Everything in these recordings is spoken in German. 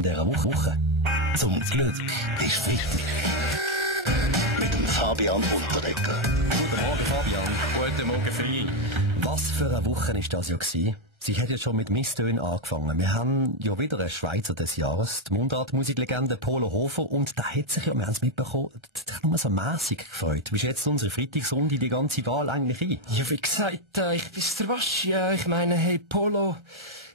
dir an dieser Woche? Zum Glück ist Freitag. Mit dem Fabian Unterdecker. Guten Morgen, Fabian. Guten Morgen, Fli. Was für eine Woche war das ja gewesen? Sie hat jetzt schon mit Misstönen angefangen. Wir haben ja wieder einen Schweizer des Jahres, die Mundart-Musiklegende Polo Hofer, und da hat sich ja, wir haben es mitbekommen, nur so mässig gefreut. Wie schätzt unsere Freitagsrunde die ganze Wahl eigentlich ein? Ja, wie gesagt, ich bin's der Wasch. Ja, ich meine, hey, Polo,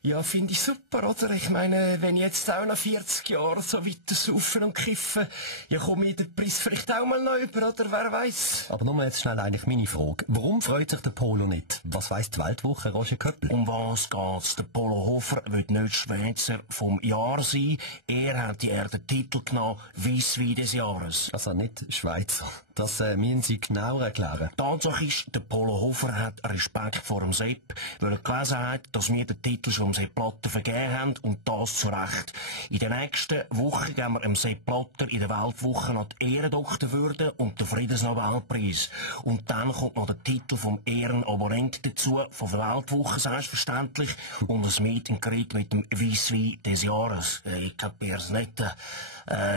ja, finde ich super, oder? Ich meine, wenn ich jetzt auch nach 40 Jahren so weiter saufen und kiffen, ja, komme ich den Preis vielleicht auch mal noch über, oder? Wer weiß? Aber nur jetzt schnell eigentlich meine Frage. Warum freut sich der Polo nicht? Was weiss die Weltwoche, Roger Köppel? Um was geht's? Der Polo Hofer wird nicht Schweizer vom Jahr sein. Er hat den Titel genommen, Weisswein des Jahres. Also nicht Schweizer. Das müssen Sie genauer erklären. Tatsache ist, der Polo Hofer hat Respekt vor dem Sepp, weil er gelesen hat, dass wir den Titel schon Sepp Blatter vergeben haben, und das zu Recht. In der nächsten Woche geben wir Sepp Blatter in der Weltwoche noch die Ehrendoktorwürde und den Friedensnobelpreis. Und dann kommt noch der Titel vom Ehrenabonnent dazu, von der Weltwoche, selbstverständlich, und ein Meet and Greet mit dem Weisswein des Jahres. Ich kapier's nicht.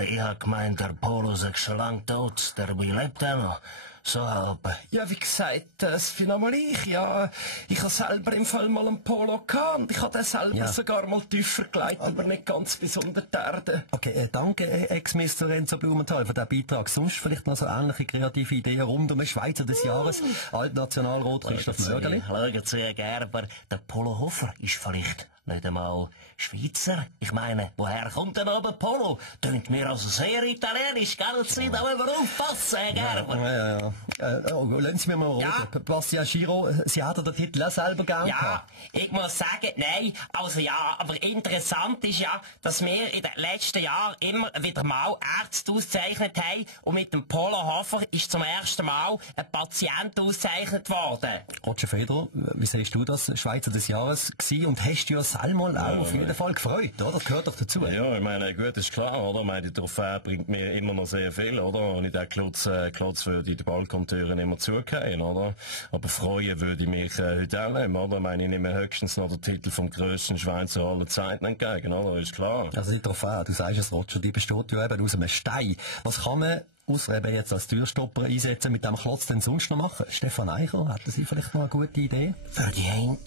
Ich hab gemeint, der Polo ist schon lang tot, der lebt auch noch. So halb. Ja, wie gesagt, das bin einmal ich. Ja, ich habe selber im Fall mal einen Polo gehabt, und ich habe den selber sogar mal tiefer gelegt, aber nicht ganz bis unter die Erde. Okay, danke, Ex-Mister Renzo Blumenthal, für diesen Beitrag. Sonst vielleicht noch so ähnliche kreative Ideen rund um den Schweizer des Jahres. Altnationalrat Christoph Mörgeli. Schauen Sie, Gerber, der Polo Hofer ist vielleicht nicht einmal Schweizer. Ich meine, woher kommt denn aber Polo? Tönt mir also sehr italienisch, gell? Sie da müssen wir aufpassen, Gerber. Ja. Lassen Sie mich mal reden. Ja. Bastian Giro, Sie hatten den Titel auch selber gern Ja, gehabt. ich muss sagen, nein, also ja, aber interessant ist ja, dass wir in den letzten Jahren immer wieder mal Ärzte ausgezeichnet haben, und mit dem Polo Hofer ist zum ersten Mal ein Patient ausgezeichnet worden. Roger Federer, wie siehst du das? Schweizer des Jahres gewesen, und hast du ja selber auch auf jeden Fall gefreut, oder? Das gehört doch dazu. Ja, ich meine, gut, ist klar, oder? Ich meine, die Trophäe bringt mir immer noch sehr viel, oder? Und in den Klotz würde ich die Balkontüren immer zugehen, oder? Aber freuen würde ich mich heute auch nicht, oder? Ich meine, ich nehme höchstens noch den Titel vom grössten Schweizer aller Zeiten entgegen, oder? Ist klar. Also die Trophäe, du sagst es, Roger, die besteht ja eben aus einem Stein. Was kann man ausser eben jetzt als Türstopper einsetzen, mit dem Klotz denn sonst noch machen? Stefan Eicher, hätten Sie vielleicht noch eine gute Idee? Für die einen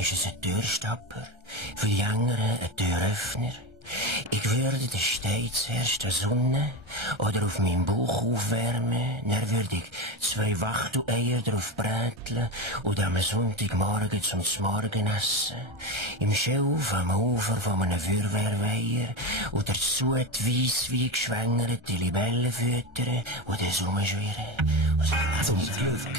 ist es ein Türstopper, für die anderen ein Türöffner. Ich würde den Stein zuerst der Sonne oder auf meinem Bauch aufwärmen, dann würde ich 2 Wachteleier drauf bräteln und am Sonntagmorgen zum Morgenessen. Im Schilf am Ufer von einem Feuerwehrweiher und dazu die weisswein geschwängerte Libellen füttern und dann rumschwirren. Zum Glück